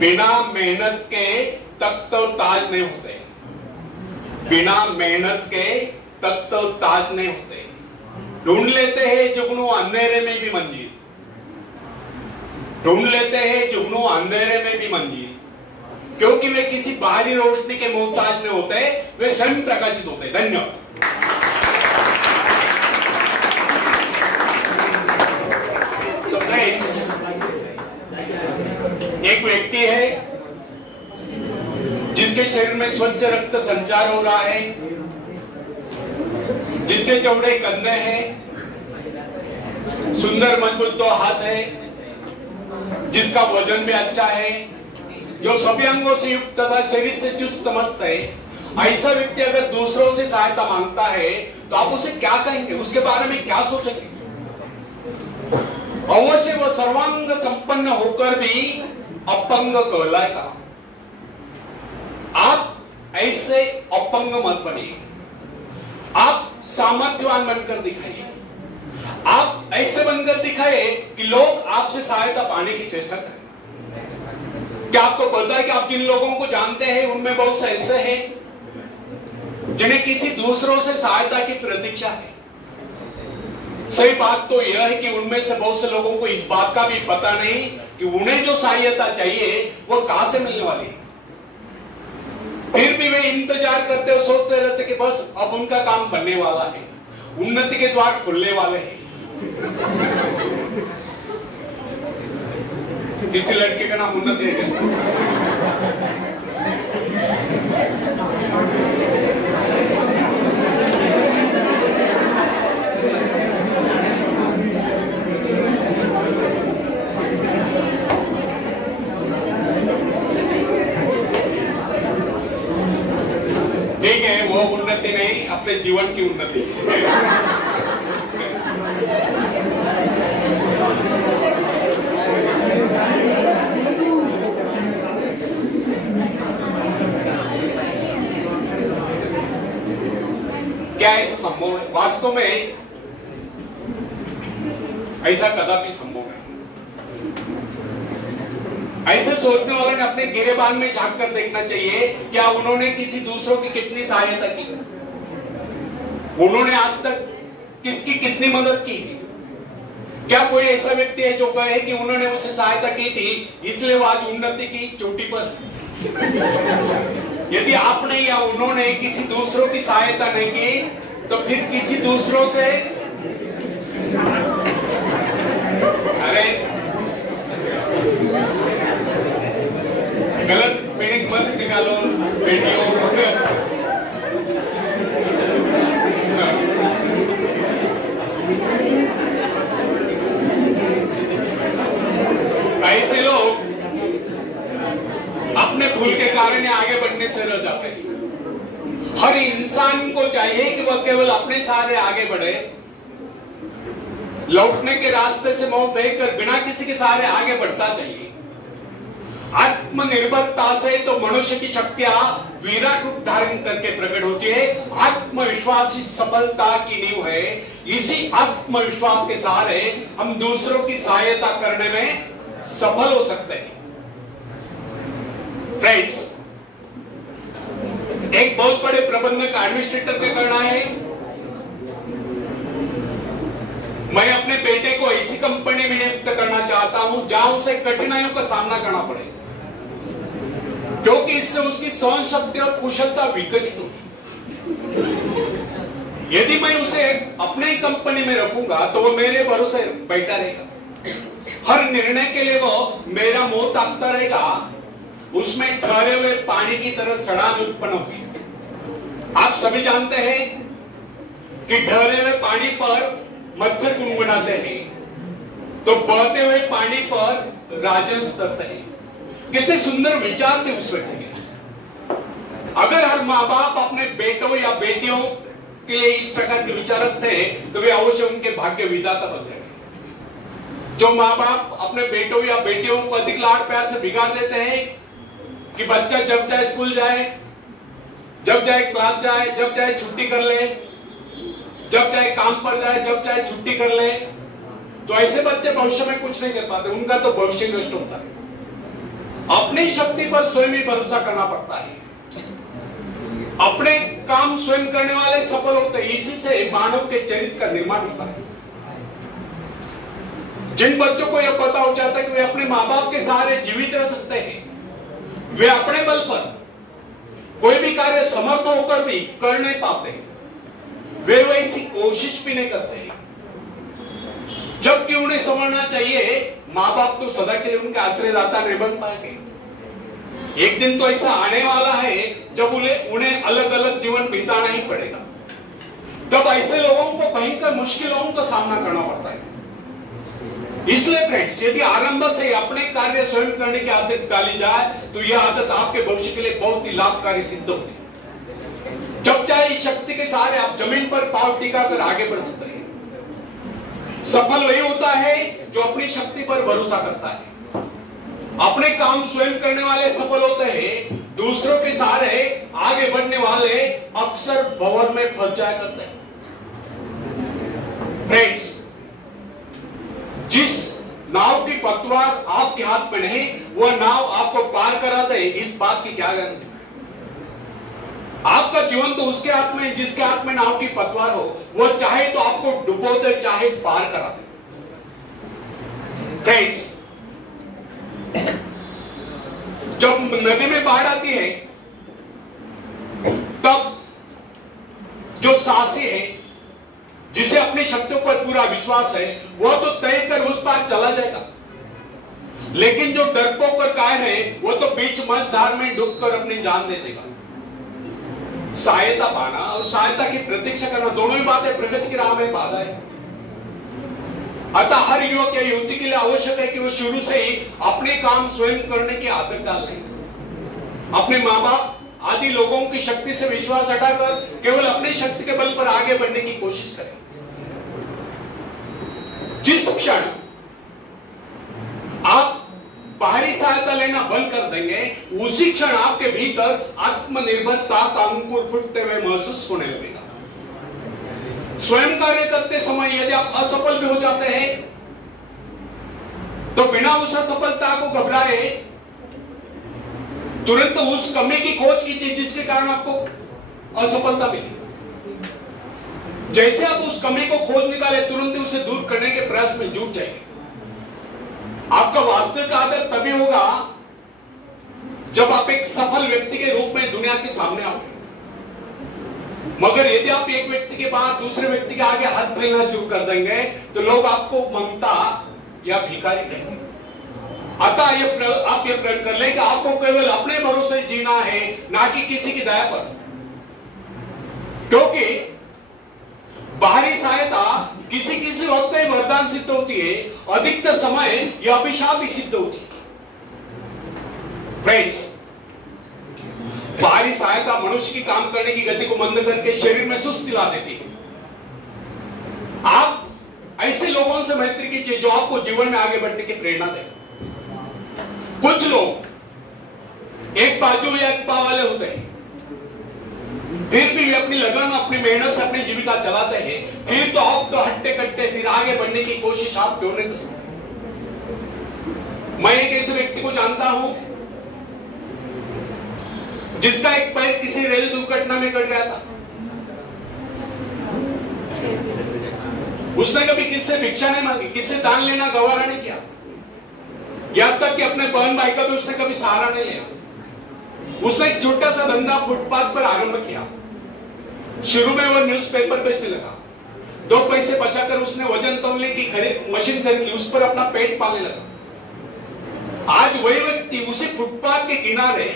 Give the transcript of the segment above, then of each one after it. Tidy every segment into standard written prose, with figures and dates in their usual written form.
बिना मेहनत के तख्त और ताज नहीं होते। बिना मेहनत के तख्त और ताज नहीं होते। ढूंढ लेते हैं जुगनू अंधेरे में भी मंजिल, ढूंढ लेते हैं जुगनू अंधेरे में भी मंजिल, क्योंकि वे किसी बाहरी रोशनी के मोहताज नहीं होते, वे स्वयं प्रकाशित होते। धन्यवाद। तो फ्रेंड्स, एक व्यक्ति है जिसके शरीर में स्वच्छ रक्त संचार हो रहा है, जिसके चौड़े कंधे हैं, सुंदर मजबूत दो हाथ है, जिसका वजन भी अच्छा है, जो सभी अंगों से युक्त तथा शरीर से चुस्त मस्त है। ऐसा व्यक्ति अगर दूसरों से सहायता मांगता है तो आप उसे क्या कहेंगे, उसके बारे में क्या सोचेंगे? अवश्य वह सर्वांग संपन्न होकर भी अपंग कहलाएगा। आप ऐसे अपंग मत बनिए, आप सामर्थ्यवान बनकर दिखाइए। आप ऐसे बनकर दिखाए कि लोग आपसे सहायता पाने की चेष्टा करें। क्या आपको पता है कि आप जिन लोगों को जानते हैं उनमें बहुत से ऐसे हैं जिन्हें किसी दूसरों से सहायता की प्रतीक्षा है? सही बात तो यह है कि उनमें से बहुत से लोगों को इस बात का भी पता नहीं कि उन्हें जो सहायता चाहिए वो कहां से मिलने वाली है। फिर भी वे इंतजार करते और सोचते रहते कि बस अब उनका काम बनने वाला है, उन्नति के द्वार खुलने वाले हैं। किसी लड़के का नाम उन्नति है क्या? ठीक है, वो उन्नति नहीं, अपने जीवन की उन्नति। क्या ऐसा संभव है? वास्तव में ऐसा कदापि संभव है। ऐसे सोचने वाले ने अपने गिरेबान में झांक कर देखना चाहिए, क्या उन्होंने किसी दूसरों की कितनी सहायता की, उन्होंने आज तक किसकी कितनी मदद की। क्या कोई ऐसा व्यक्ति है जो कहे कि उन्होंने उसे सहायता की थी इसलिए वो आज उन्नति की चोटी पर? यदि आपने या उन्होंने किसी दूसरों की सहायता नहीं की तो फिर किसी दूसरों से, अरे गलत मीनिंग मत निकालो बेटियों। ऐसे लोग अपने भूल के कारण आगे बढ़ने से रह जाते हैं। हर इंसान को चाहिए कि वह केवल अपने सहारे आगे बढ़े, लौटने के रास्ते से मुंह देखकर बिना किसी के सहारे आगे बढ़ता चाहिए। आत्मनिर्भरता से तो मनुष्य की शक्तियां विराट रूप धारण करके प्रकट होती है। आत्मविश्वास ही सफलता की नींव है। इसी आत्मविश्वास के सहारे हम दूसरों की सहायता करने में सफल हो सकते हैं। फ्रेंड्स, एक बहुत बड़े प्रबंधक एडमिनिस्ट्रेटर का कहना है, मैं अपने बेटे को ऐसी कंपनी में नियुक्त करना चाहता हूं जहां उसे कठिनाइयों का सामना करना पड़े, क्योंकि इससे उसकी सहन शक्ति और कुशलता विकसित होगी। यदि मैं उसे अपने कंपनी में रखूंगा तो वो मेरे भरोसे बैठा रहेगा, हर निर्णय के लिए वो मेरा मुंह ताकता रहेगा, उसमें ठहरे हुए पानी की तरह सड़ान उत्पन्न होगी। आप सभी जानते हैं कि ठहरे हुए पानी पर मच्छर गुनगुनाते हैं तो बहते हुए पानी पर राजहंस तैरते हैं। कितने सुंदर विचार थे उस व्यक्ति के। अगर हर माँ बाप अपने बेटों या बेटियों के लिए इस प्रकार के विचार रखते हैं तो वे अवश्य उनके भाग्य विधाता बन जाएंगे। जो माँ बाप अपने बेटों या बेटियों को अधिक लाड प्यार से बिगाड़ देते हैं कि बच्चा जब चाहे स्कूल जाए, जब चाहे क्लास जाए, जब चाहे छुट्टी कर ले, जब चाहे काम पर जाए, जब चाहे छुट्टी कर ले, तो ऐसे बच्चे भविष्य में कुछ नहीं कर पाते, उनका तो भविष्य नष्ट होता है। अपनी शक्ति पर स्वयं ही भरोसा करना पड़ता है। अपने काम स्वयं करने वाले सफल होते हैं। इसी से मानव के चरित्र का निर्माण होता है। जिन बच्चों को यह पता हो जाता है कि वे अपने मां बाप के सहारे जीवित रह सकते हैं, वे अपने बल पर कोई भी कार्य समर्थ होकर भी कर नहीं पाते, वे वैसी कोशिश भी नहीं करते, जबकि उन्हें समझना चाहिए मां बाप तो सदा के लिए उनके आश्रयदाता नहीं बन पाएंगे। एक दिन तो ऐसा आने वाला है जब उन्हें अलग अलग जीवन बिताना ही पड़ेगा। तब ऐसे लोगों को भयंकर मुश्किलों का सामना करना पड़ता है। इसलिए फ्रेंड्स, यदि आरंभ से अपने कार्य स्वयं करने की आदत डाली जाए तो यह आदत आपके भविष्य के लिए बहुत ही लाभकारी सिद्ध होती है। जब चाहे इस शक्ति के सहारे आप जमीन पर पांव टिका कर आगे बढ़ सकते हैं। सफल वही होता है जो अपनी शक्ति पर भरोसा करता है। अपने काम स्वयं करने वाले सफल होते हैं। दूसरों के सहारे आगे बढ़ने वाले अक्सर भंवर में फंस जाया करते हैं। फ्रेंड्स, जिस नाव की पतवार आपके हाथ में नहीं, वह नाव आपको पार करा दे, इस बात की क्या गारंटी? आपका जीवन तो उसके हाथ में, जिसके हाथ में नाव की पतवार हो। वह चाहे तो आपको डुबो दे, चाहे पार करा दे। फ्रेंड्स, जब नदी में बाढ़ आती है तब जो साहसी है, जिसे अपनी शक्तियों पर पूरा विश्वास है, वह तो तय कर उस पार चला जाएगा। लेकिन जो डरपोक और कायर है, वह तो बीच मझधार में डूबकर अपनी जान दे देगा। सहायता पाना और सहायता की प्रतीक्षा करना, दोनों ही बातें प्रगति की राह में बाधा है। अतः हर युवक या युवती के लिए आवश्यक है कि वो शुरू से ही अपने काम स्वयं करने की आदत डाल लें। अपने माँ बाप आदि लोगों की शक्ति से विश्वास हटाकर केवल अपनी शक्ति के बल पर आगे बढ़ने की कोशिश करें। जिस क्षण आप बाहरी सहायता लेना बंद कर देंगे, उसी क्षण आपके भीतर आत्मनिर्भरता का अंकुर फूटते हुए महसूस होने लगेगा। स्वयं कार्य करते समय यदि आप असफल भी हो जाते हैं तो बिना उस असफलता को घबराए तुरंत उस कमी की खोज कीजिए जिसके कारण आपको असफलता मिली। जैसे आप उस कमी को खोज निकाले, तुरंत उसे दूर करने के प्रयास में जुट जाइए। आपका वास्तविक आदर तभी होगा जब आप एक सफल व्यक्ति के रूप में दुनिया के सामने आओगे। मगर यदि आप एक व्यक्ति के बाद दूसरे व्यक्ति के आगे हाथ फैलाना शुरू कर देंगे तो लोग आपको ममता या भिखारी कहेंगे। अतः आप ये प्रण कर लें कि आपको केवल अपने भरोसे जीना है, ना कि किसी की दया पर। क्योंकि बाहरी सहायता किसी वक्त वरदान सिद्ध होती है, अधिकतर समय यह अभिशाप ही सिद्ध होती है। फ्रेंड्स, बाहरी सहायता मनुष्य की काम करने की गति को मंद करके शरीर में सुस्ती ला देती है। आप ऐसे लोगों से मैत्री कीजिए जो आपको जीवन में आगे बढ़ने की प्रेरणा दे। कुछ लोग एक बाजू या एक पाव वाले होते हैं, फिर भी वे अपनी लगन, अपनी मेहनत से अपनी जीविका चलाते हैं। फिर तो आप तो हट्टे कट्टे फिर आगे बढ़ने की कोशिश आप क्यों नहीं कर सकते? मैं एक ऐसे व्यक्ति को जानता हूं जिसका एक पैर किसी रेल दुर्घटना में कट गया था। उसने कभी किससे भिक्षा नहीं मांगी, किससे दान लेना गवारा नहीं किया, यहां तक कि अपने बहन भाई का भी उसने कभी सहारा नहीं लिया। उसने एक छोटा सा धंधा फुटपाथ पर आरंभ किया। शुरू में वो न्यूज़पेपर बेचने लगा। 2 पैसे बचाकर उसने वजन तौलने की मशीन खरीद ली, उस पर अपना पेट पालने लगा। आज वही व्यक्ति उसी फुटपाथ के किनारे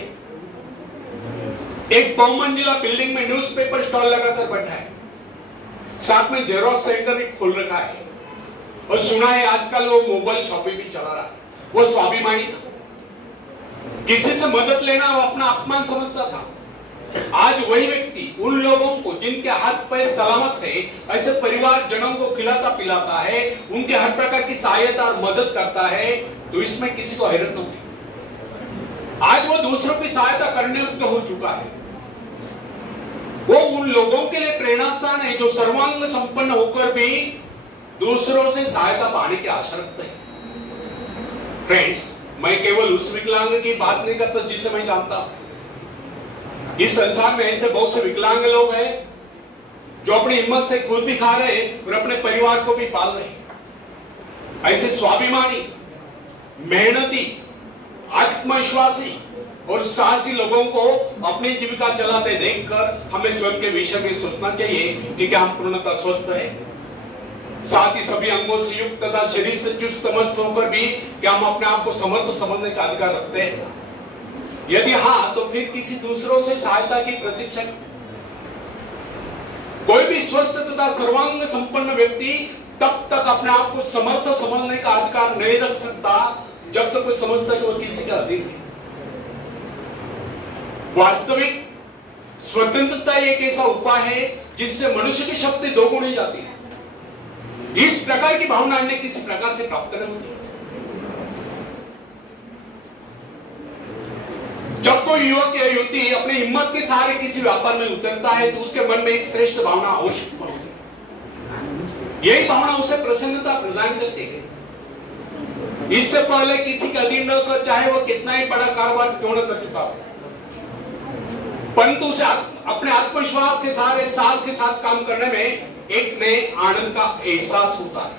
एक बहुमंजिला बिल्डिंग में न्यूज़पेपर स्टॉल लगाकर बैठा है। साथ में जेरोक्स सेंटर भी खोल रखा है और सुना है आजकल वो मोबाइल शॉपिंग भी चला रहा है। वो स्वाभिमानी था, किसी से मदद लेना वो अपना अपमान समझता था। आज वही व्यक्ति उन लोगों को जिनके हाथ पैर सलामत है, ऐसे परिवार जनों को खिलाता पिलाता है, उनके हर प्रकार की सहायता और मदद करता है। तो इसमें किसी को हैरत नहीं। आज वो दूसरों की सहायता करने योग्य हो चुका है। वो उन लोगों के लिए प्रेरणा स्थान है जो सर्वांग संपन्न होकर भी दूसरों से सहायता पाने की आशा रखते हैं। फ्रेंड्स, मैं केवल उस विकलांग की बात नहीं करता जिसे मैं जानता हूं। इस संसार में ऐसे बहुत से विकलांग लोग हैं जो अपनी हिम्मत से खुद भी खा रहे और अपने परिवार को भी पाल रहे। ऐसे स्वाभिमानी, मेहनती, आत्मविश्वासी और साहसी लोगों को अपनी जीविका चलाते देखकर हमें स्वयं के विषय में सोचना चाहिए कि क्या हम पूर्णतः स्वस्थ हैं, साथ ही सभी अंगों से युक्त तथा शरीर से चुस्त मस्त होकर भी क्या हम अपने आप को समर्थ समझने का अधिकार रखते हैं? यदि हाँ, तो फिर किसी दूसरों से सहायता की प्रतीक्षा। कोई भी स्वस्थ तथा सर्वांग संपन्न व्यक्ति तब तक अपने आप को समर्थ समझने का अधिकार नहीं रख सकता जब तक वो समझता कि वो किसी का अधीन है। वास्तविक स्वतंत्रता एक ऐसा उपाय है जिससे मनुष्य की शक्ति दोगुनी जाती है। इस प्रकार की भावना अन्य किसी प्रकार से प्राप्त नहीं होती। जब कोई युवक या युवती अपनी हिम्मत के सहारे किसी व्यापार में उतरता है तो उसके मन में एक श्रेष्ठ भावना अवश्य होती है। यही भावना उसे प्रसन्नता प्रदान करती है। इससे पहले किसी का अधीन न कर, चाहे वो कितना ही बड़ा कारोबार क्यों न कर चुका हो, परंतु उसे अपने आत्मविश्वास के सहारे साहस के साथ काम करने में एक नए आनंद का एहसास होता है।